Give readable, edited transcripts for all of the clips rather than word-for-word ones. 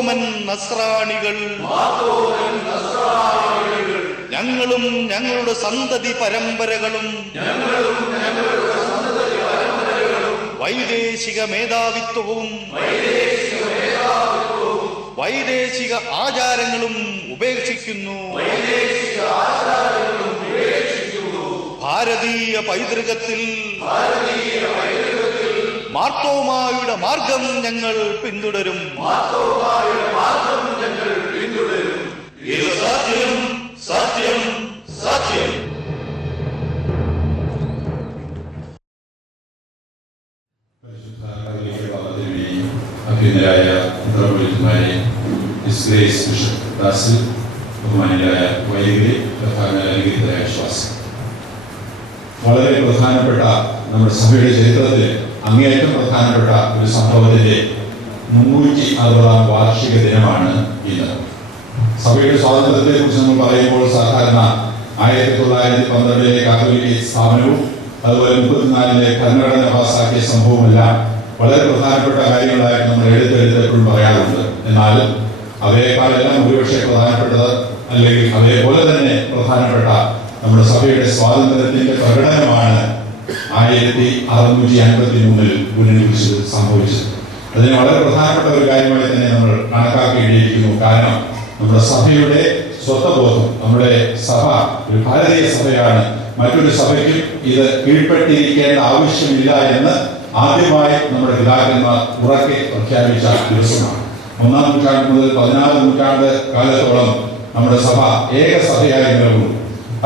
മാർത്തോമൻ നസ്രാണികൾ, ഞങ്ങളും ഞങ്ങളുടെ സന്തതി പരമ്പരകളും വൈദേശിക മേധാവിത്വവും വൈദേശിക ആചാരങ്ങളും ഉപേക്ഷിക്കുന്നു. ഭാരതീയ പൈതൃകത്തിൽ മാർത്തോമായുടെ മാർഗം ഞങ്ങൾ പിന്തുടരും. ഇത് സത്യം, സത്യം, സത്യം. അഭ്യുന്നരായ മെത്രാപ്പൊലീത്തമാരെ ഡിസ്ഗ്രേസ് ബിഷപ്പ് ദാസിൽ, ബഹുമാന്യരായ വൈദികരെ, അനുഗ്രഹീതരായ വിശ്വാസം, വളരെ പ്രധാനപ്പെട്ട നമ്മുടെ സഭയുടെ ചരിത്രത്തിൽ അങ്ങേയറ്റം പ്രധാനപ്പെട്ട ഒരു സംഭവത്തിന്റെ 360-ാം വാർഷിക ദിനമാണ് ഇന്ന്. സഭയുടെ സ്വാതന്ത്ര്യത്തെ കുറിച്ച് നമ്മൾ പറയുമ്പോൾ സാധാരണ 1912 കാത്തോലിക്ക സ്ഥാപനവും അതുപോലെ 34 ഭരണഘടന പാസാക്കിയ സംഭവമെല്ലാം വളരെ പ്രധാനപ്പെട്ട കാര്യങ്ങളായിട്ട് നമ്മൾ എപ്പോഴും പറയാറുണ്ട്. എന്നാൽ അവയെക്കാളെല്ലാം ഒരുപക്ഷെ പ്രധാനപ്പെട്ടത്, അല്ലെങ്കിൽ അതേപോലെ തന്നെ പ്രധാനപ്പെട്ട നമ്മുടെ സഭയുടെ സ്വാതന്ത്ര്യത്തിന്റെ പ്രകടനമാണ് 1653 പുനരുദ്ധരിച്ച് സംഭവിച്ചത്. അതിന് വളരെ പ്രധാനപ്പെട്ട ഒരു കാര്യമായി തന്നെ നമ്മൾ കണക്കാക്കേണ്ടിയിരിക്കുന്നു. കാരണം നമ്മുടെ സഭയുടെ സ്വത്വബോധം, നമ്മുടെ സഭ ഒരു ഭാരതീയ സഭയാണ്, മറ്റൊരു സഭയ്ക്കും ഇത് കീഴ്പ്പെട്ടിരിക്കേണ്ട ആവശ്യമില്ല എന്ന് ആദ്യമായി നമ്മുടെ പിതാക്കന്മാർ ഉറക്കെ പ്രഖ്യാപിച്ച ദിവസമാണ്. 1-ാം നൂറ്റാണ്ട് മുതൽ 16-ാം നൂറ്റാണ്ട് കാലത്തോളം നമ്മുടെ സഭ ഏക സഭയായി നിലകൊണ്ടു.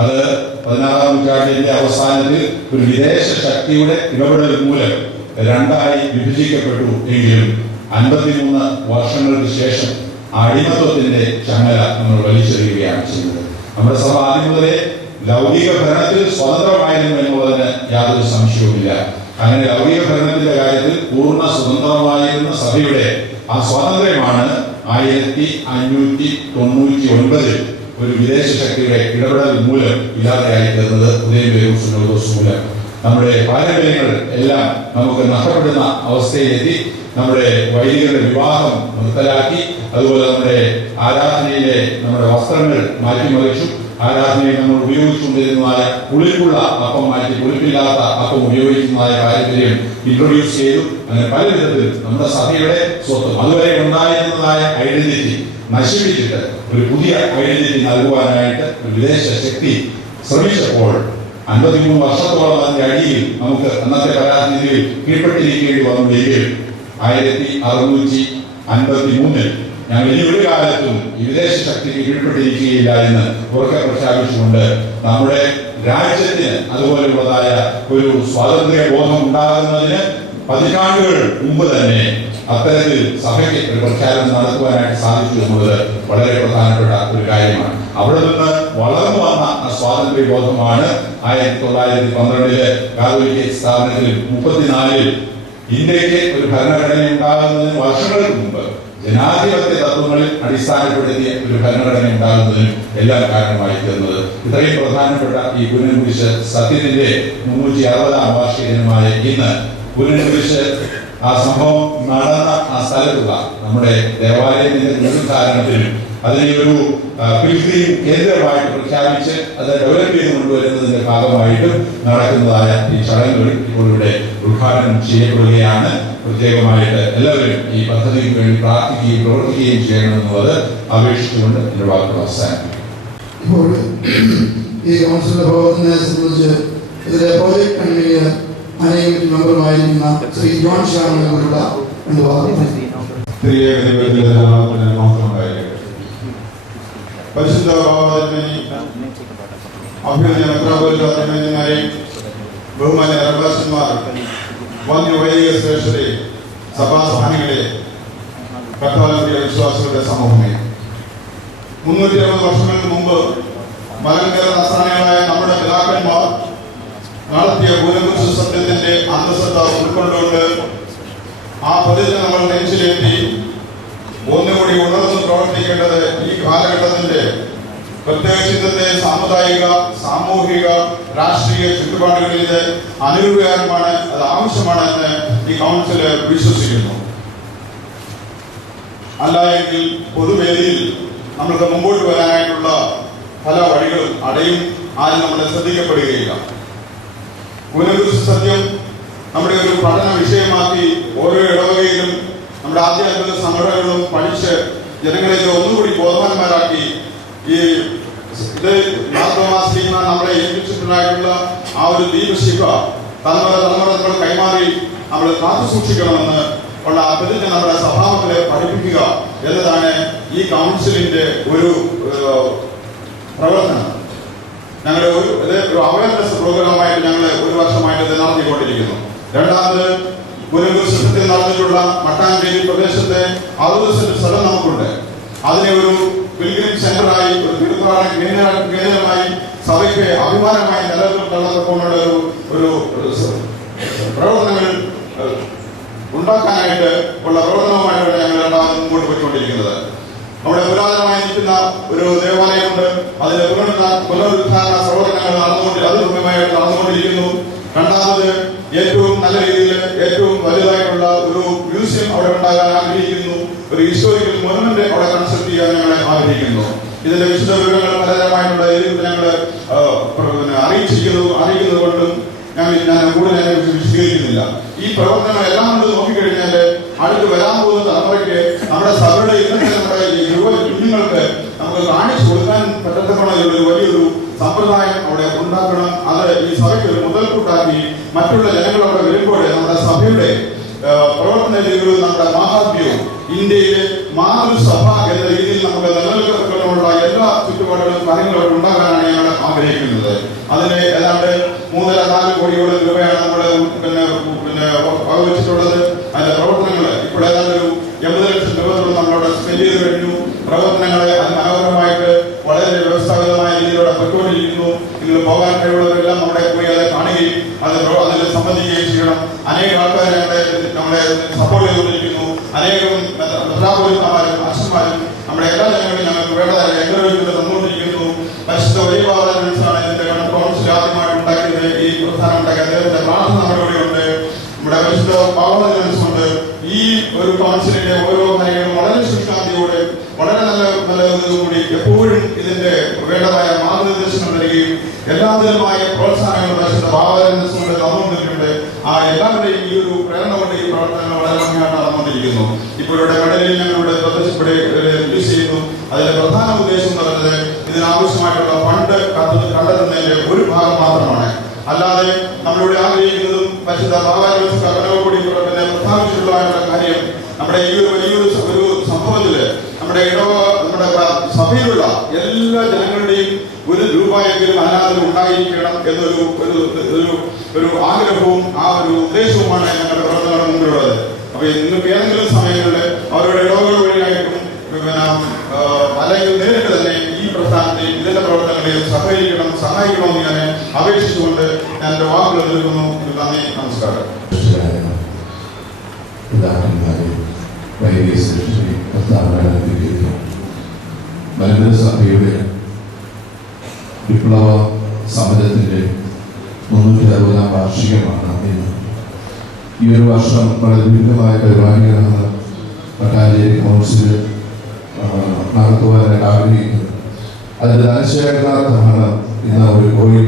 അത് 16-ാം നൂറ്റാണ്ടിന്റെ അവസാനത്തിൽ ഒരു വിദേശ ശക്തിയുടെ ഇടപെടൽ മൂലം 2ആയി വിഭജിക്കപ്പെട്ടു. എങ്കിലും 53 വർഷങ്ങൾക്ക് ശേഷം അടിമത്വത്തിന്റെ ചങ്ങല നമ്മൾ വലിച്ചെറിയുകയാണ് ചെയ്യുന്നത്. നമ്മുടെ സഭ ആദ്യം മുതലേ ലൗകിക ഭരണത്തിൽ സ്വതന്ത്രമായിരുന്നു എന്നുള്ളതിന് യാതൊരു സംശയവുമില്ല. അങ്ങനെ ലൗകിക ഭരണത്തിന്റെ കാര്യത്തിൽ പൂർണ്ണ സ്വതന്ത്രമായിരുന്ന സഭയുടെ ആ സ്വാതന്ത്ര്യമാണ് 1599 ഒരു വിദേശ ശക്തിയുടെ ഇടപെടൽ മൂലം ഇല്ലാതെയായി തീർന്നത്. മൂലം നമ്മുടെ പാരമ്പര്യങ്ങൾ എല്ലാം നമുക്ക് നഷ്ടപ്പെടുന്ന അവസ്ഥയിലെത്തി. നമ്മുടെ വൈദികരുടെ വിവാഹം നിർത്തലാക്കി, അതുപോലെ നമ്മുടെ ആരാധനയിലെ നമ്മുടെ വസ്ത്രങ്ങൾ മാറ്റിമറിച്ചു. ആരാധനയിൽ നമ്മൾ ഉപയോഗിച്ചുകൊണ്ടിരുന്നതായ പുളിപ്പുള്ള അപ്പം മാറ്റി പുളിപ്പില്ലാത്ത അപ്പം ഉപയോഗിക്കുന്നതായ പാരമ്പര്യം ഇൻട്രൊഡ്യൂസ് ചെയ്തു. അങ്ങനെ പല വിധത്തിൽ നമ്മുടെ സഭയുടെ സ്വത്വം, അതുവരെ ഉണ്ടായിരുന്നതായ ഐഡന്റിറ്റി നശിപ്പിച്ചിട്ട് ഒരു പുതിയ ഐഡന്റിറ്റി നൽകുവാനായിട്ട് ഒരു വിദേശ ശക്തി ശ്രമിച്ചപ്പോൾ 53 വർഷത്തോളം അതിന്റെ അടിയിൽ നമുക്ക് അന്നത്തെ പരാധീനതയിൽ കീഴ്പ്പെട്ടിരിക്കേണ്ടി വന്നുവെങ്കിൽ 1653 ഞങ്ങൾ ഇനി ഒരു കാലത്തും ഈ വിദേശ ശക്തിക്ക് കീഴ്പ്പെട്ടിരിക്കുകയില്ല എന്ന് ഉറക്കെ പ്രഖ്യാപിച്ചുകൊണ്ട് നമ്മുടെ രാജ്യത്തിന് അതുപോലെയുള്ളതായ ഒരു സ്വാതന്ത്ര്യ ബോധം ഉണ്ടാകുന്നതിന് പതിറ്റാണ്ടുകൾ മുമ്പ് തന്നെ അത്തരത്തിൽ സഭയ്ക്ക് ഒരു പ്രഖ്യാപനം നടത്തുവാനായിട്ട് സാധിച്ചു എന്നുള്ളത് വളരെ പ്രധാനപ്പെട്ട ഒരു കാര്യമാണ്. അവിടെ നിന്ന് വളർന്നു വന്ന സ്വാതന്ത്ര്യ ബോധമാണ് 1912 കാത്തോലിക്ക സ്ഥാപനത്തിൽ 34 ഇന്ത്യക്ക് ഒരു ഭരണഘടന ഉണ്ടാകുന്നതിന് വർഷങ്ങൾക്ക് മുമ്പ് ജനാധിപത്യ തത്വങ്ങളിൽ അടിസ്ഥാനപ്പെടുത്തിയ ഒരു ഭരണഘടന ഉണ്ടാകുന്നതിനും എല്ലാം കാരണമായി തീർന്നത്. ഇത്രയും പ്രധാനപ്പെട്ട ഈ പുനരുദ്ധരിച്ച് സത്യത്തിന്റെ 360-ാം വാർഷിക ദിനമായ ഇന്ന് പുനരുദ്ധരിച്ച് ആ സംഭവം നടന്ന ആ സ്ഥലത്തുള്ള നമ്മുടെ ദേവാലയത്തിന്റെ പുനരുദ്ധാരണത്തിനും അതിനെ ഒരു പിൽഗ്രീം കേന്ദ്രമായിട്ട് പ്രഖ്യാപിച്ച് അത് ഡെവലപ്പ് ചെയ്ത് കൊണ്ടുവരുന്നതിന്റെ ഭാഗമായിട്ടും നടക്കുന്നതായ ഈ ചടങ്ങുകൾ ഇപ്പോൾ ഇവിടെ ഉദ്ഘാടനം ചെയ്യപ്പെടുകയാണ്. പ്രത്യേകമായിട്ട് എല്ലാവരും ഈ പദ്ധതിക്ക് വേണ്ടി പ്രാർത്ഥിക്കുകയും പ്രവർത്തിക്കുകയും ചെയ്യണമെന്നുള്ളത് അപേക്ഷിച്ചുകൊണ്ട് എന്റെ വാക്കുകൾ അവസാനിപ്പിക്കും. ഇപ്പോൾ ഈ കൗൺസിലിന്റെ പ്രവർത്തനത്തെ സംബന്ധിച്ച് ഇതിലെ പ്രോജക്ട് കമ്മിറ്റിയിൽ മാനേജ്മെന്റ് മെമ്പറുമായിരിക്കുന്ന ശ്രീ ജോൺ ശ്യാമിനെ കുറിച്ചുള്ള 2 വാക്കുകൾ. പരിശുദ്ധ അഭ്യുദയ മെത്രാപ്പൊലീത്തമാരെ, ബഹുമാന്യ റബ്ബാച്ചന്മാർ, വന്യ വൈദിക ശ്രേഷ്ഠരെ, സഭാസ്ഥാനികളെ, കത്തോലിക്ക വിശ്വാസികളുടെ സമൂഹമേ, 360 വർഷങ്ങൾക്ക് മുമ്പ് മലങ്കര നസ്രാണികളായ നമ്മുടെ പിതാക്കന്മാർ നടത്തിയ പുനരുദ്ധരിച്ച സത്യത്തിന്റെ അന്തസ്സത്ത ഉൾക്കൊണ്ടുകൊണ്ട് ആ പ്രതിജ്ഞ നമ്മൾ നെഞ്ചിലേറ്റി ഒന്നുകൂടി ഉണർന്ന് പ്രവർത്തിക്കേണ്ടത് ഈ കാലഘട്ടത്തിന്റെ പ്രത്യേകിച്ച് ഇന്നത്തെ സാമുദായിക, സാമൂഹിക, രാഷ്ട്രീയ ചുറ്റുപാടുകളിൽ ഇത് അനിവാര്യമാണ്, അത് ആവശ്യമാണ് എന്ന് ഈ കൗൺസില് വിശ്വസിക്കുന്നു. അല്ല എങ്കിൽ പൊതുവേദിയിൽ നമ്മൾക്ക് മുമ്പോട്ട് വരാനായിട്ടുള്ള പല വഴികളും അടയും, ആരും നമ്മളെ ശ്രദ്ധിക്കപ്പെടുകയില്ല. കൂനക്കുരിശ് സത്യം നമ്മുടെ ഒരു പഠന വിഷയമാക്കി ഓരോ ഇടവകയിലും നമ്മുടെ ആധ്യാത്മിക സംഘടനകളും പഠിച്ച് ജനങ്ങളെ ഒന്നുകൂടി ബോധവാന്മാരാക്കി ഈ ഇത് മാർത്തോമാശ്രീമാൻ നമ്മളെ ഏൽപ്പിച്ചിട്ടുണ്ടായിട്ടുള്ള ആ ഒരു ദീപശിഖ തലമുറ നമ്മൾ കൈമാറി നമ്മൾ കാത്തു സൂക്ഷിക്കണമെന്ന് ഉള്ള പ്രതിജ്ഞ നമ്മുടെ സഭാമക്കളെ പഠിപ്പിക്കുക എന്നതാണ് ഈ കൗൺസിലിന്റെ ഒരു പ്രവർത്തനം. ഞങ്ങൾ ഒരു അവയർനെസ് പ്രോഗ്രാമായിട്ട് ഞങ്ങൾ ഒരു വർഷമായിട്ട് ഇത് നടത്തിക്കൊണ്ടിരിക്കുന്നു. രണ്ടാമത് പുനരുദ്ധരണത്തിൽ നടന്നിട്ടുള്ള മട്ടാഞ്ചേരി പ്രദേശത്തെ 60 സെന്റ് സ്ഥലം നമുക്കുണ്ട്. അതിനെ ഒരു പിൽഗ്രിം സെന്ററായി, ഒരു തീർത്ഥാടന കേന്ദ്രമായി സഭയ്ക്ക് അഭിമാനമായി നിലനിർത്തുന്ന ഒരു പ്രവർത്തനങ്ങൾ ഉണ്ടാക്കാനായിട്ട് ഉള്ള പ്രവർത്തനവുമായിട്ടാണ് ഞങ്ങൾ രണ്ടാമത് മുമ്പോട്ട് പോയിക്കൊണ്ടിരിക്കുന്നത്. നമ്മുടെ പുരാതനമായി നിൽക്കുന്ന ഒരു ദേവാലയമുണ്ട്. അതിന്റെ പുനരുദ്ധാരണ പ്രവർത്തനങ്ങൾ നടന്നുകൊണ്ടിരിക്കുന്നു. രണ്ടാമത് ഏറ്റവും നല്ല രീതിയിൽ ഏറ്റവും വലുതായിട്ടുള്ള ഒരു മ്യൂസിയം അവിടെ ഉണ്ടാകാൻ ആഗ്രഹിക്കുന്നു. ഒരു ഹിസ്റ്റോറിക്കൽ മോണുമെന്റ് അവിടെ കൺസ്ട്രക്ട് ചെയ്യാൻ ഞങ്ങൾ ആഗ്രഹിക്കുന്നു. ഇതിന്റെ വിശദ വിവരങ്ങൾ പലതരമായിട്ടുള്ള ഞങ്ങൾ അറിയിക്കുന്നത് കൊണ്ടും ഞാൻ കൂടുതൽ വിശദീകരിക്കുന്നില്ല. ഈ പ്രവർത്തനങ്ങളെല്ലാം കൊണ്ട് നോക്കിക്കഴിഞ്ഞാൽ അടുത്ത് വരാൻ പോകുന്ന തലമുറയ്ക്ക് നമ്മുടെ സഭയുടെ ഇന്നത്തെ നമ്മുടെ യുവ കുഞ്ഞുങ്ങൾക്ക് നമുക്ക് കാണിച്ചു കൊടുക്കാൻ പറ്റത്തക്കണ ഒരു വലിയൊരു സമ്പ്രദായം അവിടെ ഉണ്ടാക്കണം. അത് ഈ സഭയ്ക്ക് ഒരു മുതൽക്കൂട്ടാക്കി മറ്റുള്ള ജനങ്ങൾ അവിടെ വരുമ്പോൾ നമ്മുടെ സഭയുടെ പ്രവർത്തന രീതികളും നമ്മുടെ മാഹാത്മ്യവും ഇന്ത്യയിലെ മാതൃസഭ എന്ന രീതിയിൽ നമുക്ക് നിലനിൽക്കപ്പെടാനുള്ള എല്ലാ ചുറ്റുപാടുകളും കാര്യങ്ങളും ഉണ്ടാകാനാണ് ഞങ്ങൾ ആഗ്രഹിക്കുന്നത്. അതിന് ഏതാണ്ട് 3-4 കോടിയോളം രൂപയാണ് നമ്മൾ വകവെച്ചിട്ടുള്ളത്. അതിന്റെ പ്രവർത്തനങ്ങൾ ഇപ്പോൾ ഏതാണ്ട് ഒരു 80 ലക്ഷം രൂപ നമ്മളവിടെ സ്പെൻഡ് ചെയ്ത് കഴിഞ്ഞു. പ്രവർത്തനങ്ങളെ അതിമനോഹരമായിട്ട് വളരെ വ്യവസ്ഥാപിതമായ രീതിയിലൂടെ പൊയ്ക്കൊണ്ടിരിക്കുന്നു. നിങ്ങൾ പോകാൻ കഴിവുള്ളവരെല്ലാം നമ്മുടെ പോയി അത് കാണുകയും അതിൽ സംബന്ധിക്കുകയും ചെയ്യണം. അനേകം ആൾക്കാരെ നമ്മളെ സപ്പോർട്ട് ചെയ്തുകൊണ്ടിരിക്കുന്നു. അനേകം മെത്രാപ്പോലീത്തമാരും അച്ഛന്മാരും നമ്മുടെ എല്ലാ ജനങ്ങളും ഞങ്ങൾക്ക് വേണ്ടതായ എൻകറേജ്മെന്റ് തന്നുകൊണ്ടിരിക്കുന്നു. പരിശുദ്ധ വഴിപാടാണ് ഇതിന്റെ കൗൺസിൽ ആദ്യമായിട്ട് ഉണ്ടാക്കിയത്. ഈ പ്രസ്ഥാനം ഉണ്ടാക്കിയ അദ്ദേഹത്തിന്റെ പ്രാർത്ഥന നമ്മുടെ കൂടെയുണ്ട്. നമ്മുടെ പരിശുദ്ധ പാവനദിനമുണ്ട്. ഈ ഒരു കൗൺസിലിന്റെ ഓരോ കാര്യങ്ങളും വളരെ ശുഷ്കാന്തിയോടെ വളരെ നല്ലതുകൂടി എപ്പോഴും ഇതിന്റെ വേണ്ടതായ മാർഗനിർദ്ദേശങ്ങൾ തരികയും എല്ലാത്തിനുമായ പ്രോത്സാഹനങ്ങൾ പരിശുദ്ധ പാവനദിനമുണ്ട് തന്നുകൊണ്ടിട്ടുണ്ട്. ആ എല്ലാവരുടെയും ഈ ഒരു പ്രേരണ കൊണ്ട് ഈ പ്രവർത്തനങ്ങൾ വളരെ ഭംഗിയായിട്ട് നടന്നുകൊണ്ടിരിക്കുന്നു. ഇപ്പോൾ ഇവിടെ മെഡലിൽ ഞങ്ങളുടെ റിലീസ് ചെയ്യുന്നു. അതിന്റെ പ്രധാന ഉദ്ദേശം എന്ന് പറയുന്നത് ഇതിനാവശ്യമായിട്ടുള്ള ഫണ്ട് കണ്ടെത്തുന്നതിന്റെ ഒരു ഭാഗം മാത്രമാണ്. അല്ലാതെ നമ്മളിവിടെ ആഗ്രഹിക്കുന്നതും പരിശുദ്ധ കൂടി പ്രസ്താവിച്ചിട്ടുള്ള കാര്യം നമ്മുടെ ഈ ഒരു വലിയൊരു സംഭവത്തില് നമ്മുടെ സഭയിലുള്ള എല്ലാ ജനങ്ങളുടെയും ഒരു രൂപയെങ്കിലും അതിനകത്ത് ഉണ്ടായിരിക്കണം എന്നൊരു ആഗ്രഹവും ആ ഒരു ഉദ്ദേശവുമാണ് ഞങ്ങളുടെ പ്രവർത്തനങ്ങളുടെ മുമ്പിലുള്ളത്. അപ്പൊ നിങ്ങൾക്ക് ഏതെങ്കിലും സമയങ്ങളിൽ അവരുടെ ഇടവുകൾ വഴിയായിട്ടും അല്ലെങ്കിൽ നേരിട്ട് തന്നെ ഈ പ്രസ്ഥാനത്തെ ഇതിന്റെ പ്രവർത്തനങ്ങളെയും സഹായിക്കണമെന്ന് ഞാൻ അപേക്ഷിച്ചുകൊണ്ട് ഞാൻ എന്റെ വാക്കുകൾ നൽകുന്നു. നന്ദി, നമസ്കാരം. മലങ്കര സഭയുടെ വിപ്ലവ സമരത്തിന്റെ 360-ാം വാർഷികമാണ് ഇന്ന്. ഈ ഒരു വർഷം വളരെ വിപുലമായ പരിപാടികളാണ് മട്ടാഞ്ചേരി കൗൺസിൽ നടത്തുവാനായിട്ട് ആഗ്രഹിക്കുന്നത്. അതിന്റെ ധനശേഖരണാർത്ഥമാണ് ഇന്ന് ഒരു കോയിൽ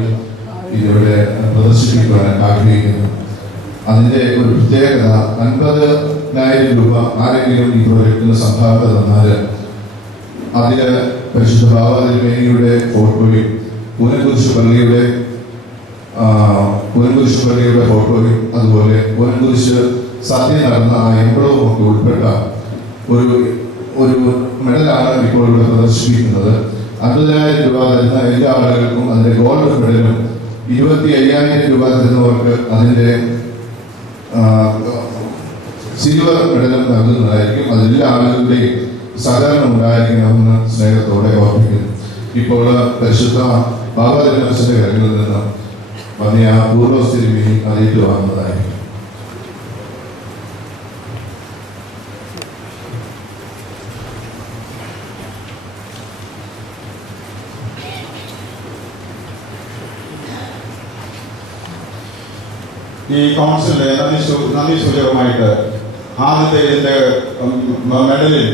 ഇതിവിടെ പ്രദർശിപ്പിക്കുവാനായിട്ട് ആഗ്രഹിക്കുന്നത്. അതിന്റെ ഒരു പ്രത്യേകത 50,000 രൂപ ആരെങ്കിലും ഈ പ്രോജക്റ്റിന് സംഭാവന തന്നാൽ അതിന് പരിശുദ്ധ ബാബാതിരുമേനിയുടെ ഫോട്ടോയും കൂനക്കുരിശ് പള്ളിയുടെ ഫോട്ടോയും അതുപോലെ കൂനക്കുരിശ് സത്യം നടന്ന ആ എംബ്ലവും ഒക്കെ ഉൾപ്പെട്ട ഒരു മെഡലാണ് ഇപ്പോൾ ഇവിടെ പ്രദർശിപ്പിക്കുന്നത്. 50,000 രൂപ തരുന്ന എല്ലാ ആളുകൾക്കും അതിന്റെ ഗോൾഡ് മെഡലും 25,000 രൂപ തരുന്നവർക്ക് അതിന്റെ സിൽവർ മെഡലും നൽകുന്നതായിരിക്കും. അതെല്ലാ ആളുകളുടെയും സഹകരണം ഉണ്ടായിരിക്കണമെന്ന് സ്നേഹത്തോടെ ഓർമ്മിക്കുന്നു. ഇപ്പോൾ പരിശുദ്ധ ബാബാതിരുമനസിന്റെ കരങ്ങളിൽ നിന്ന് വന്നിയ പൂർവ്വസ്ഥിതി അറിയിച്ചു വന്നതായിരിക്കും. ഈ കൗൺസിലിന്റെ നന്ദി സൂചകമായിട്ട് ആദ്യത്തെ ഇതിന്റെ മെഡലിൽ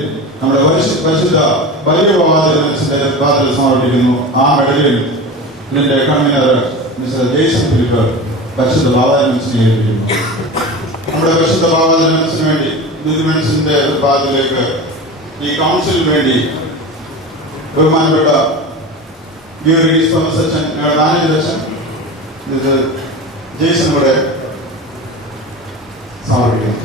നമ്മുടെ പരിശുദ്ധ വലിയ വാദനത്തിന്റെ ബാധ്യത സമർപ്പിക്കുന്നു. ആ മെഡലിൽ ഇതിന്റെ കൺവീനർ മിസ്റ്റർ ജെയ്സൺ ഫിലിപ്പ് പരിശുദ്ധ ബാബാജനസിനെ ഏൽപ്പിക്കുന്നു. നമ്മുടെ പരിശുദ്ധ ബാബാജനസിന് വേണ്ടി ഡിസിമെൻസിന്റെ ഭാഗത്തിലേക്ക് ഈ കൗൺസിലിന് വേണ്ടി ബഹുമാനപ്പെട്ട ഗീവർഗീസ് തോമസ് അച്ഛൻ, ഞങ്ങളുടെ മാനേജർ അച്ഛൻ ഇത് ജെയ്സൺ കൂടെ സമർപ്പിക്കുന്നു.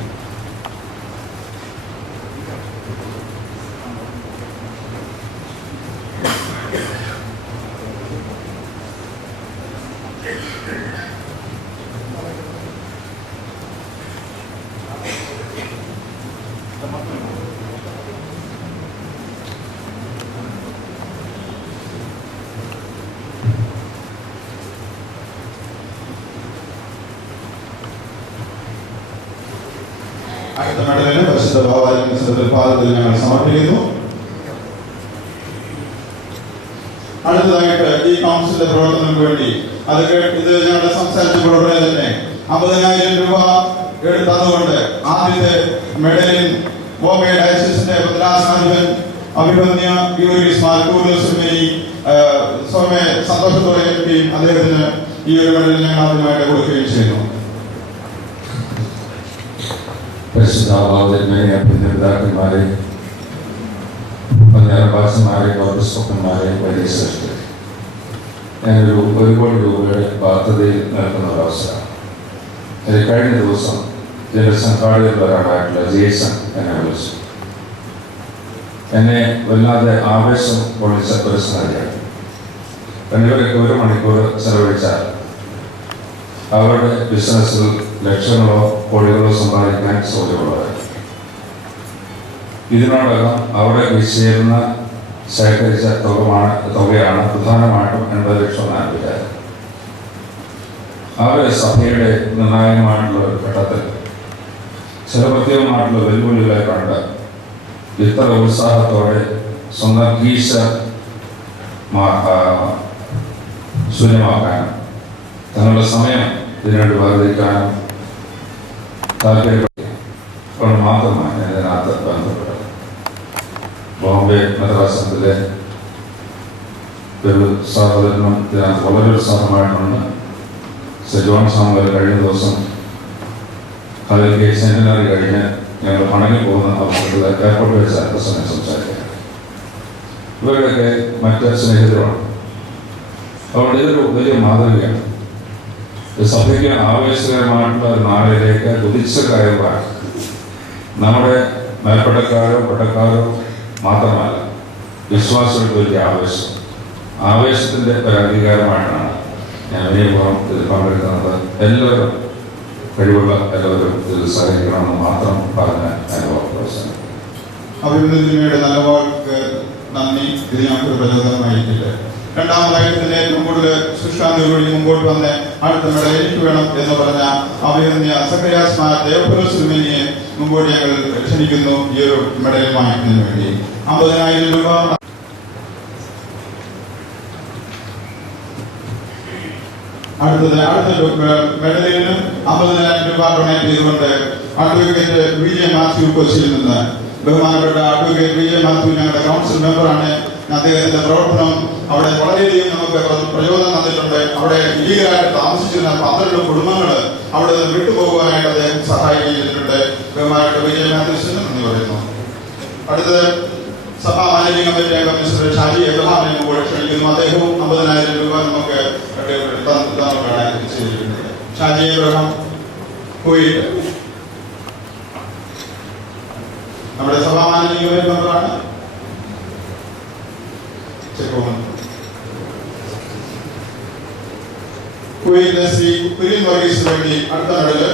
അടുത്ത മെഡലിന് പരിശുദ്ധ ബാബാജനസിന്റെ പാദത്തിൽ ഞങ്ങൾ സമർപ്പിക്കുന്നു. അടുത്തതായിട്ട് ഈ കൗൺസിലിന്റെ പ്രവർത്തനങ്ങൾക്ക് വേണ്ടി ഇത് ഞങ്ങളുടെ സംസ്ഥാനത്തിൽ ഉടനെ തന്നെ 50,000 രൂപ തന്നുകൊണ്ട് ആദ്യത്തെ മെഡലിൻ ബോംബെ ഡയസിന്റെ ഭദ്രാസനാധിപൻ അഭിമന്യ ഗീവർഗീസ് മാർക്കൂറിനെ സന്തോഷത്തോടെ ഏൽക്കുകയും അദ്ദേഹത്തിന് ഈ ഒരു മെഡൽ ഞങ്ങൾ ആദ്യമായിട്ട് കൊടുക്കുകയും ചെയ്യുന്നു. പരിശുദ്ധാവാദന്മാരെ, അഭിനേതാക്കന്മാരെ, ഭാഷന്മാരെ, ഗൗരവസ്വക്കന്മാരെ, വലിയ ശ്രേഷ്ഠ, ഞാനൊരു 1 കോടി രൂപയുടെ ബാധ്യതയിൽ നിൽക്കുന്ന ഒരവസ്ഥ. കഴിഞ്ഞ ദിവസം ഇതിൻ്റെ സംഘാടകരിലൊരാളായിട്ടുള്ള ജേസൺ എന്നെ വിളിച്ചു. എന്നെ വല്ലാതെ ആവേശം കൊള്ളിച്ച ഒരു സംഗതിയാണ്. ഇവരൊക്കെ 1 മണിക്കൂർ ചെലവഴിച്ചാൽ അവരുടെ ബിസിനസ്സിൽ ലക്ഷങ്ങളോ കോടികളോ സമ്പാദിക്കാൻ സൗകര്യമുള്ളവർ. ഇതിനോടകം അവിടെ ചേരുന്ന ശേഖരിച്ച തുകയാണ് പ്രധാനമായിട്ടും 80 ലക്ഷം വിചാരം. അവരുടെ സഭയുടെ നിർണായകമായിട്ടുള്ള ഒരു ഘട്ടത്തിൽ ചില പ്രത്യേകമായിട്ടുള്ള വെല്ലുവിളികളെ കണ്ട് ഇത്ര ഉത്സാഹത്തോടെ സ്വന്തം കീശ ശൂന്യമാക്കാനും തങ്ങളുടെ സമയം ഇതിനുവേണ്ടി വേർതിരിക്കാനും താല്പര്യപ്പെട്ടുകൊണ്ട് മാത്രമാണ് ഞാൻ ഇതിനകത്ത് ബന്ധപ്പെട്ടത്. ബോംബെ മദ്രാസത്തിലെ ഒരു സഹോദരനും ഇതിനകത്ത് വളരെ ഉത്സാഹമായിട്ടുണ്ട്. സർ ജോൺ സാമുവൽ കഴിഞ്ഞ ദിവസം അതിലേക്ക് സെമിനാറി കഴിഞ്ഞ് ഞങ്ങൾ മടങ്ങി പോകുന്ന അവസരത്തിൽ എയർപോർട്ട് വെച്ച് അല്പസമയം സംസാരിക്കുക. ഇവരുടെയൊക്കെ മറ്റ് സ്നേഹിതരുമാണ്. അതുകൊണ്ട് ഇതൊരു വലിയ മാതൃകയാണ്. സഭയ്ക്ക് ആവേശകരമായിട്ടുള്ള ഒരു നാളിലേക്ക് കുതിച്ചു കയറുവാൻ നമ്മുടെ മേൽപ്പട്ടക്കാരോ പട്ടക്കാരോ മാത്രമല്ല, വിശ്വാസികൾക്ക് വലിയ ആവേശത്തിൻ്റെ ഒരു അംഗീകാരമായിട്ടാണ് ഞാൻ വിനയപൂർവ്വം ഇതിൽ പങ്കെടുക്കുന്നത്. എല്ലാവരും കഴിവുള്ള എല്ലാവരും ഇതിൽ സഹകരിക്കണമെന്ന് മാത്രം പറഞ്ഞ അനുഭവം. അഭിനന്ദനയുടെ നല്ല വാക്ക് നന്ദി. ഇത് ഞങ്ങൾക്ക് പ്രചോദനമായിട്ടില്ല. രണ്ടാമതായിട്ട് തന്നെ ഏറ്റവും കൂടുതൽ സുശാന്തി വഴി മുമ്പോട്ട് വന്ന് അടുത്ത മെഡൽ എനിക്ക് വേണം എന്ന് പറഞ്ഞ അഭിനന്ദ സക്കറിയാസ് മാർ ദേവപുരസ്വാമിയെ മുമ്പോട്ട് ഞങ്ങൾ ക്ഷണിക്കുന്നു ഈ ഒരു മെഡൽ വാങ്ങിക്കുന്നതിന് വേണ്ടി. 50,000 രൂപ. അടുത്ത മെഡലിന് 50,000 രൂപ ഡൊണേറ്റ് ചെയ്തുകൊണ്ട് അഡ്വക്കേറ്റ് വിജയ മാത്യു കൊച്ചിയിൽ നിന്ന് ബഹുമാനപ്പെട്ട അഡ്വക്കേറ്റ് വിജയ മാത്യു ഞങ്ങളുടെ കൗൺസിൽ മെമ്പറാണ്. അദ്ദേഹത്തിന്റെ പ്രവർത്തനം അവിടെ വളരെയധികം നമുക്ക് പ്രചോദനം തന്നിട്ടുണ്ട്. അവിടെ ലീഗലായിട്ട് താമസിച്ചിരുന്ന 12 കുടുംബങ്ങൾ അവിടെ നിന്ന് വിട്ടുപോകുവാനായിട്ട് അദ്ദേഹം സഹായം ചെയ്തിട്ടുണ്ട്. ബഹുമാനപ്പെട്ട വിജയ മാത്യുസിന് നന്ദി പറയുന്നു. അടുത്തത് സഭാ മാനേജിംഗ് കമ്മിറ്റി അംഗം മിസ്റ്റർ ഷാജി എബ്രഹാമിനെ മുമ്പോട്ട് ക്ഷണിക്കുന്നു. അദ്ദേഹവും 50,000 രൂപ നമുക്ക് ചെയ്തിട്ടുണ്ട്. ഷാജി എബ്രഹാം കുവൈറ്റ് നമ്മുടെ സഭാ മാനേജിംഗ് കമ്മിറ്റി മെമ്പറാണ്. കുവൈറ്റിലെ ശ്രീ കുര്യൻ വർഗീസിന് വേണ്ടി അടുത്ത മെഡല്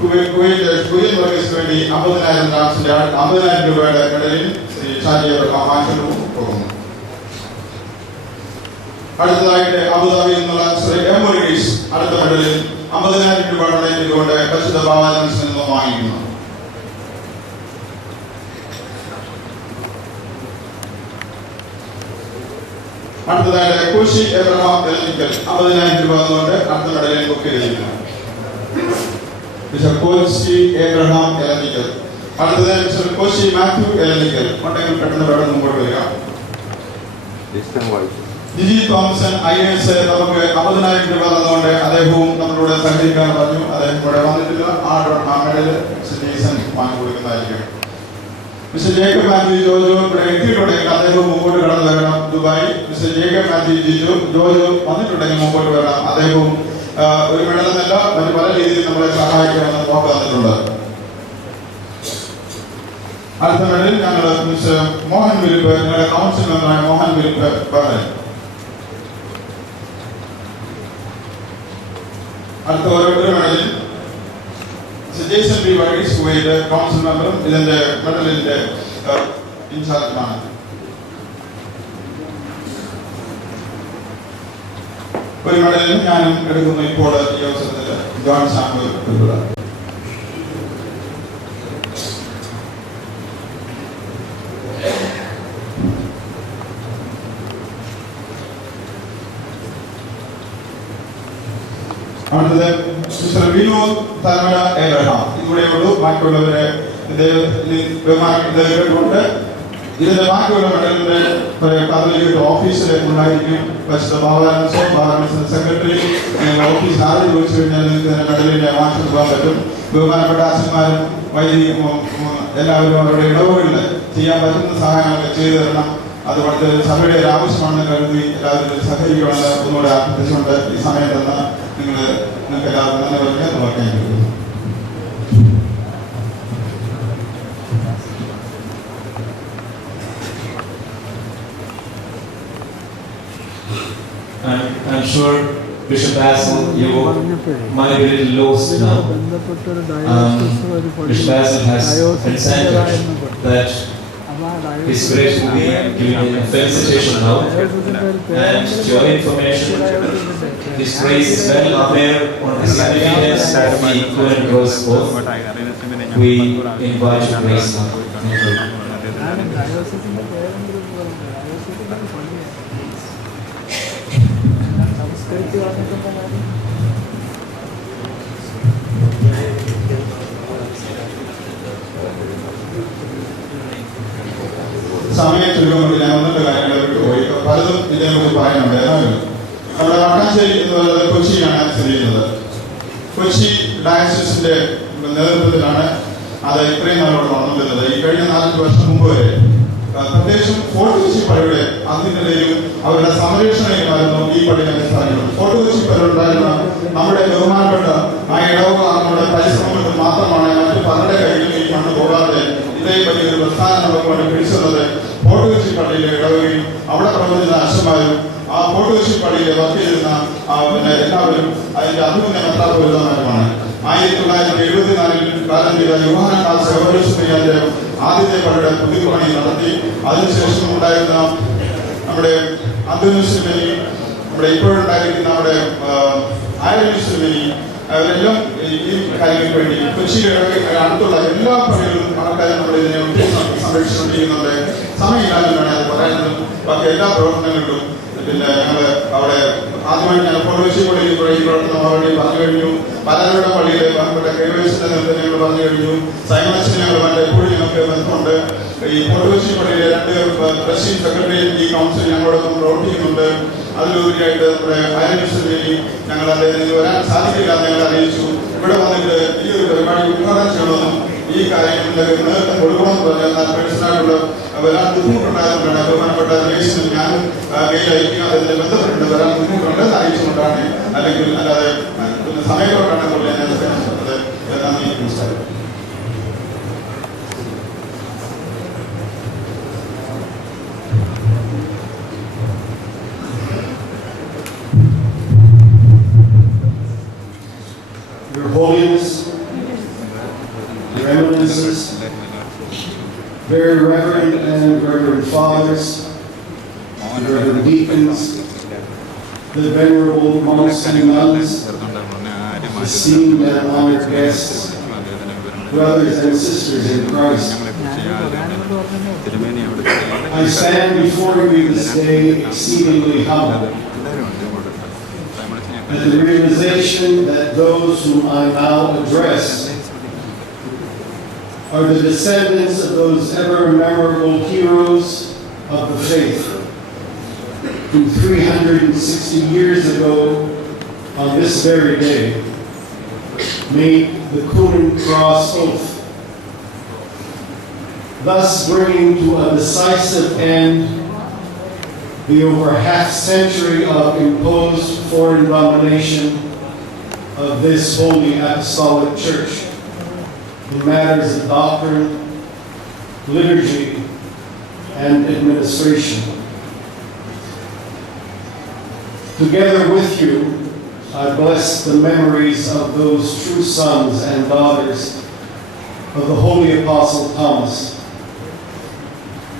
കുവൈറ്റിലെ കുര്യൻ വർഗീസിന് വേണ്ടി 50,000 രൂപയുടെ മെഡലിൽ ശ്രീ ഷാജി എബ്രഹാം വാങ്ങിച്ചു പോകുന്നു. അടുത്തതായിട്ട് അബുദാബിയിൽ നിന്നുള്ള ശ്രീ എം വർഗീസ് അടുത്ത മെഡലിൽ 50,000 രൂപ ഡൊണേറ്റ് ചെയ്തുകൊണ്ട് പരിശുദ്ധ ബാബാജനസിൽ നിന്നും വാങ്ങിക്കുന്നു. അടുത്തതായിട്ട് കോശി എബ്രഹാം 50,000 രൂപ എന്നുകൊണ്ട് അടുത്ത മെഡലിൽ ബുക്ക് ചെയ്തിരിക്കുന്നു. മിസ്റ്റർ കോശി എബ്രഹാം എലനിക്കൽ. അടുത്തത് മിസ്റ്റർ കോശി മാത്യു എലനിക്കൽ. ഉണ്ടെങ്കിൽ പെട്ടെന്ന് പെട്ടെന്ന് മുമ്പോട്ട് വരിക. ജിജി തോമസൺ IAS നമുക്ക് 50,000 രൂപ തന്നുകൊണ്ട് അദ്ദേഹവും നമ്മളോട് സഹകരിക്കാൻ പറഞ്ഞു. അദ്ദേഹം ഇവിടെ വന്നിട്ടില്ല. ആ മെഡൽ ജേസൺ വാങ്ങി കൊടുക്കുന്നതായിരിക്കും. മിസ്റ്റർ ജേക്കബ് മാത്യു ജോജോ ഇവിടെ എത്തിയിട്ടുണ്ടെങ്കിൽ അദ്ദേഹവും മുമ്പോട്ട് കടന്നു വരണം. Dubai mister Jacob Mathew Jojo വന്നിട്ടുണ്ടെങ്കിൽ മുമ്പോട്ട് വരണം. അദ്ദേഹവും ഒരു മെഡൽ എന്നല്ല മറ്റു പല രീതിയിൽ നമ്മളെ സഹായിക്കണമെന്ന് വാക്ക് തന്നിട്ടുണ്ട്. അടുത്ത മെഡൽ ഞങ്ങൾ മിസ്റ്റർ മോഹൻ വിലിപ്പ്, ഞങ്ങളുടെ കൗൺസിൽ മെമ്പറായ മോഹൻ വിലിപ്പ് പറഞ്ഞു. അടുത്ത ഒരു മെഡലിൽ ജേസൺ ബി വർഗീസ് കുവൈറ്റ് കൗൺസിൽ മെമ്പറും ഇതിന്റെ മെഡലിന്റെ ഇൻചാർജുമാണ്. ഒരു മെഡലിൽ ഞാനും എടുക്കുന്നു ഇപ്പോൾ ഈ അവസരത്തിൽ ജോൺ സാമുവൽ ഉൾപ്പെടെ. അടുത്തത് മിസ്റ്റർ വിനോദ് തന്മഴ എബ്രഹാം. ഇതുകൂടെയുള്ളൂ. ബാക്കിയുള്ളവരെ ബഹുമാനപ്പെട്ടുണ്ട്. ഇതിന്റെ ബാക്കിയുള്ള മെഡലിന്റെ കാതോലിക്ക ഓഫീസിൽ ഉണ്ടായിരിക്കും. സെക്രട്ടറി ഓഫീസ് ആദ്യം ചോദിച്ചു കഴിഞ്ഞാൽ നിങ്ങൾക്ക് മെഡലിന്റെ മാറ്റം പോകാൻ പറ്റും. ബഹുമാനപ്പെട്ട അച്ഛന്മാരും വൈദികരും എല്ലാവരും അവരുടെ ഇടവുകളിൽ ചെയ്യാൻ പറ്റുന്ന സഹായങ്ങളൊക്കെ ചെയ്തു തരണം. അതുകൊണ്ട് സഭയുടെ ഒരു ആവശ്യമാണെന്ന് കരുതി എല്ലാവരും സഹകരിക്കണമെന്ന് ഒന്നുകൂടെ അഭ്യർത്ഥിച്ചുകൊണ്ട് ഈ സമയം തന്ന നിങ്ങൾക്ക് എല്ലാവർക്കും നന്ദി പറഞ്ഞ് നോക്കാൻ. I'm sure Bishop Basil, you might be a little lost now. Bishop Basil has consented that his grace will be giving a felicitation now. And to your information, his grace is well aware on the significance of the equivalent gross both. We invite your grace now. സമയം ചുരുക്കം ഞാൻ ഒന്നിട്ട് കാര്യങ്ങൾ വിട്ടുപോയി. പലതും ഇതിനെക്കുറിച്ച് പറയാനുണ്ട്. നമ്മുടെ വട്ടാശ്ശേരി എന്ന് പറയുന്നത് കൊച്ചിയിലാണ് സ്ഥിതി ചെയ്യുന്നത്. കൊച്ചി ഡയസിന്റെ നേതൃത്വത്തിലാണ് അത് ഇത്രയും നാളോട് നടന്നുകൊണ്ടിരുന്നത്. ഈ കഴിഞ്ഞ 4 വർഷം മുമ്പ് വരെ പ്രത്യേകിച്ചും ഫോർട്ട് കൊച്ചി പള്ളിയുടെ അതിനിടയിലും അവരുടെ സംരക്ഷണയിലായിരുന്നു ഈ പള്ളിയുടെ സ്ഥാനങ്ങൾ. ഫോർട്ട് കൊച്ചി പള്ളിയുണ്ടായിരുന്ന നമ്മുടെ ബഹുമാനപ്പെട്ട ആ ഇടവകാരുടെ പരിശ്രമങ്ങൾ മാത്രമാണ് മറ്റു പലരുടെ കയ്യിലും ഈ മണ്ണ് പോകാതെ ഇതേ വലിയൊരു പ്രസ്ഥാനം നമുക്ക് പിടിച്ചത്. ഫോർട്ട് കൊച്ചി പള്ളിയിലെ ഇടവകയും അവിടെ പ്രവർത്തിച്ച അച്ഛന്മാരും ആ ഫോർട്ട് കൊച്ചി പള്ളിയിൽ വർക്ക് ചെയ്തിരുന്ന എല്ലാവരും അതിന്റെ അഭിമുഖ മെത്രാപ്പൊലിത്തമാരുമാണ്. 1974 കാലം ചെയ്ത യുവാനദാസ് സഹോദരന്റെ ആദ്യത്തെ പള്ളിയുടെ പുതുപ്പണി നടത്തി. അതിനുശേഷം ഉണ്ടായിരുന്ന നമ്മുടെ അന്തോനിശ്വരമേനി, നമ്മുടെ ഇപ്പോഴുണ്ടായിരിക്കുന്ന നമ്മുടെ ആര്യശ്വരമേനി, അവരെല്ലാം ഈ കാര്യങ്ങൾക്ക് വേണ്ടി കൊച്ചിയുടെ അടുത്തുള്ള എല്ലാ പള്ളികളും ആൾക്കാരും നമ്മുടെ ഇതിനെ സംരക്ഷണം ചെയ്യുന്നുണ്ട്. സമയമില്ലാതെയാണ് അത് പറയുന്നതും ബാക്കി എല്ലാ പ്രവർത്തനങ്ങളിലും. പിന്നെ ഞങ്ങൾ അവിടെ ആദ്യമായി ഞാൻ ഫോർട്ട് കൊച്ചി പള്ളിയിൽ ഈ പ്രവർത്തനം വേണ്ടി പറഞ്ഞു കഴിഞ്ഞു. പലരുടെ പള്ളിയിലെ ബന്ധപ്പെട്ട കൈവേശന്റെ ഞങ്ങൾ പറഞ്ഞു കഴിഞ്ഞു. സൈമനസിന് ഞങ്ങൾ എപ്പോഴും ഞങ്ങൾക്ക് ബന്ധമുണ്ട്. ഈ ഫോർട്ട് കൊച്ചി പള്ളിയിലെ 2 പ്രസിഡന്റ് സെക്രട്ടറി ഈ കൗൺസിൽ ഞങ്ങളോടൊപ്പം പ്രവർത്തിക്കുന്നുണ്ട്. അതിലുപരിയായിട്ട് നമ്മുടെ ആര്യശ്വരമേനി ഞങ്ങൾ അദ്ദേഹത്തിന് വരാൻ സാധിക്കില്ല ഞങ്ങൾ അറിയിച്ചു. ഇവിടെ വന്നിട്ട് ഈ ഒരു പരിപാടി ഉദ്ഘാടനം ചെയ്യണമെന്നും ഈ കാര്യങ്ങളിലേക്ക് നേതൃത്വം കൊടുക്കണമെന്ന് പറഞ്ഞാൽ പേഴ്സണായിട്ടുള്ള വരാൻ ബുദ്ധിമുട്ടുണ്ടായതുകൊണ്ടാണ് ബഹുമാനപ്പെട്ട ദേശം ഞാനും മെയിലയക്കുക അതിനെ ബന്ധപ്പെട്ടുണ്ട്. വരാൻ ബുദ്ധിമുട്ടുണ്ടെന്ന് അറിയിച്ചുകൊണ്ടാണ്, അല്ലെങ്കിൽ അല്ലാതെ സമയത്തോട്ടാണ് ഞാൻ പറഞ്ഞത്. നന്ദി, നമസ്കാരം. Your Holiness, Your Eminences, very Reverend and Reverend Fathers, Reverend Deacons, the Venerable monks and nuns, esteemed and honored guests, brothers and sisters in Christ. I stand before you this day exceedingly humbled. at the realization that those whom I now address are the descendants of those ever memorable heroes of the faith who 360 years ago on this very day made the Kunin Cross oath, thus bringing to a decisive end the over half-century of imposed foreign domination of this Holy Apostolic Church in matters of doctrine, liturgy, and administration. Together with you, I bless the memories of those true sons and daughters of the Holy Apostle Thomas.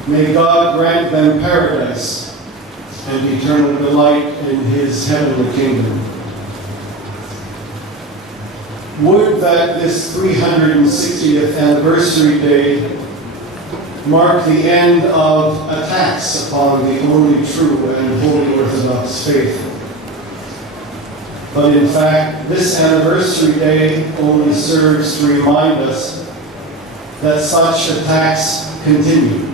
May God grant them paradise and eternal delight in his heavenly kingdom. Would that this 360th anniversary day mark the end of attacks upon the only true and holy Orthodox faith. But in fact, this anniversary day only serves to remind us that such attacks continue.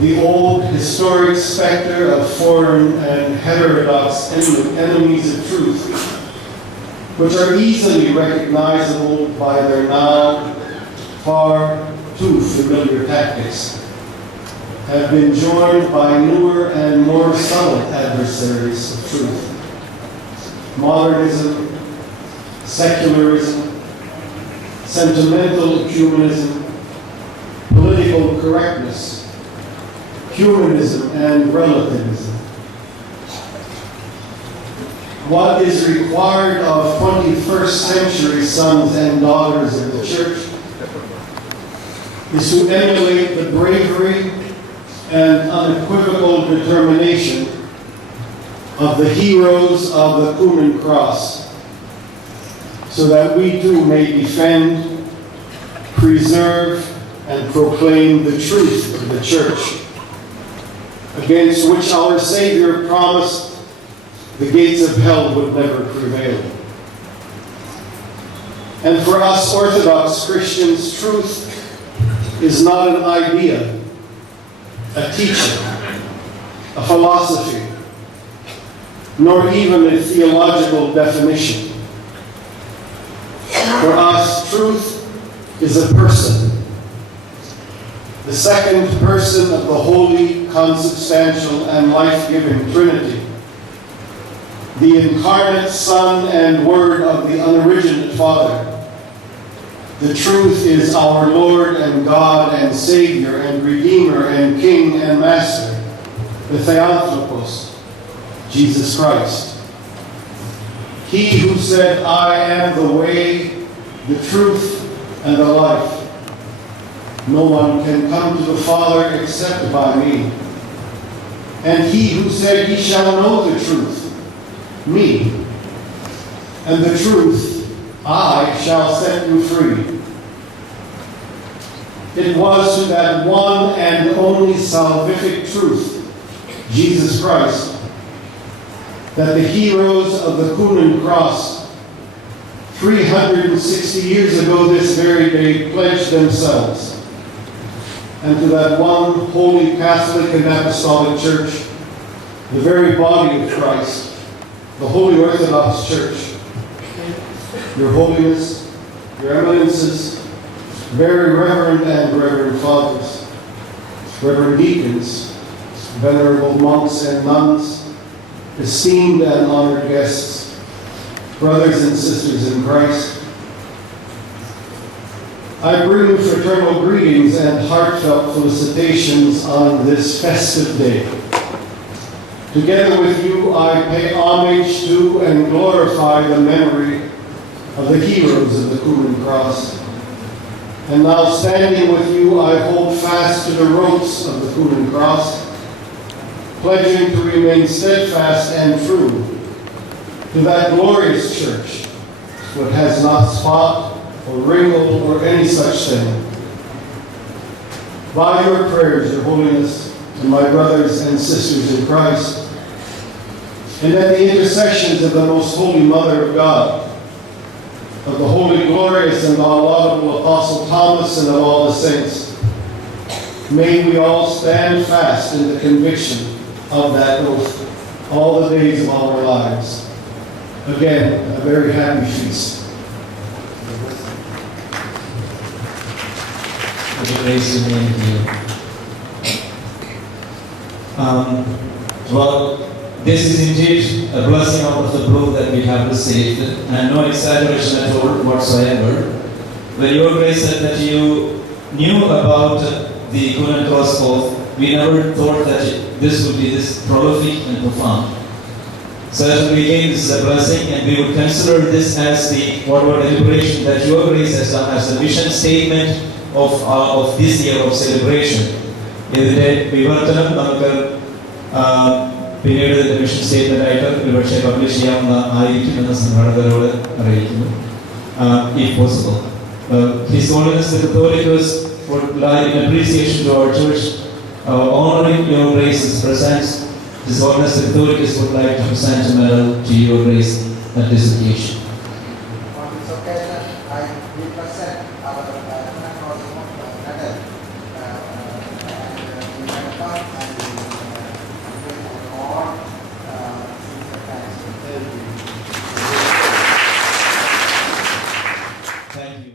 The old historic specter of foreign and heterodox enemies of truth, which are easily recognizable by their now far too familiar tactics, have been joined by newer and more subtle adversaries of truth. Modernism, secularism, sentimental humanism, political correctness, humanism, and relativism. What is required of 21st century sons and daughters of the Church is to emulate the bravery and unequivocal determination of the heroes of the Kunin Cross, so that we too may defend, preserve, and proclaim the truth of the Church, against which our Savior promised the gates of hell would never prevail. And for us Orthodox Christians, truth is not an idea, a teaching, a philosophy, nor even a theological definition. For us, truth is a person, the second person of the Holy, Consubstantial, and Life-Giving Trinity, the incarnate Son and Word of the unoriginate Father. The truth is our Lord and God and Savior and Redeemer and King and Master, the Theanthropos, Jesus Christ. He who said, "I am the way, the truth, and the life. No one can come to the Father except by me." And he who said, "Ye shall know the truth," me, "and the truth, I shall set you free." It was to that one and only salvific truth, Jesus Christ, that the heroes of the Kunin Cross 360 years ago this very day pledged themselves. And to that one holy Catholic and Apostolic Church, the very body of Christ, the Holy Orthodox Church, Your Holiness, Your Eminences, very Reverend and Reverend Fathers, Reverend Deacons, Venerable monks and nuns, esteemed and honored guests, brothers and sisters in Christ, I bring you fraternal greetings and heartfelt felicitations on this festive day. Together with you, I pay homage to and glorify the memory of the heroes of the Kunin Cross. And now, standing with you, I hold fast to the ropes of the Kunin Cross, pledging to remain steadfast and true to that glorious church, what has not spot or wrinkle or any such thing. By your prayers, Your Holiness, and my brothers and sisters in Christ, and at the intercessions of the Most Holy Mother of God, of the Holy, Glorious, and Laudable Apostle Thomas, and of all the saints, may we all stand fast in the conviction of that oath all the days of our lives. Again, a very happy feast. Would you raise your name here? Well, this is indeed a blessing out of the blue that we have received, and no exaggeration at all whatsoever. When your grace said that you knew about the Covenant Cross oath, we never thought that this would be this prolific and profound. Certainly, again, this is a blessing, and we would consider this as the whatever deliberation that your grace has done as a vision statement of this year of celebration. ഇതിന്റെ വിവർത്തനം നമുക്ക് പിന്നീട് ഇതിന്റെ mission statement ആയിട്ട് ഒരുപക്ഷെ publish ചെയ്യാവുന്നതായിരിക്കുമെന്ന് സംഘാടകരോട് അറിയിക്കുന്നു. If possible. His Holiness the Catholicos would like in appreciation to our church honoring your grace's presence. His Holiness the Catholicos would like to present a medal to your grace at this occasion. On this occasion, I represent our medal and we have come and we all Thank you.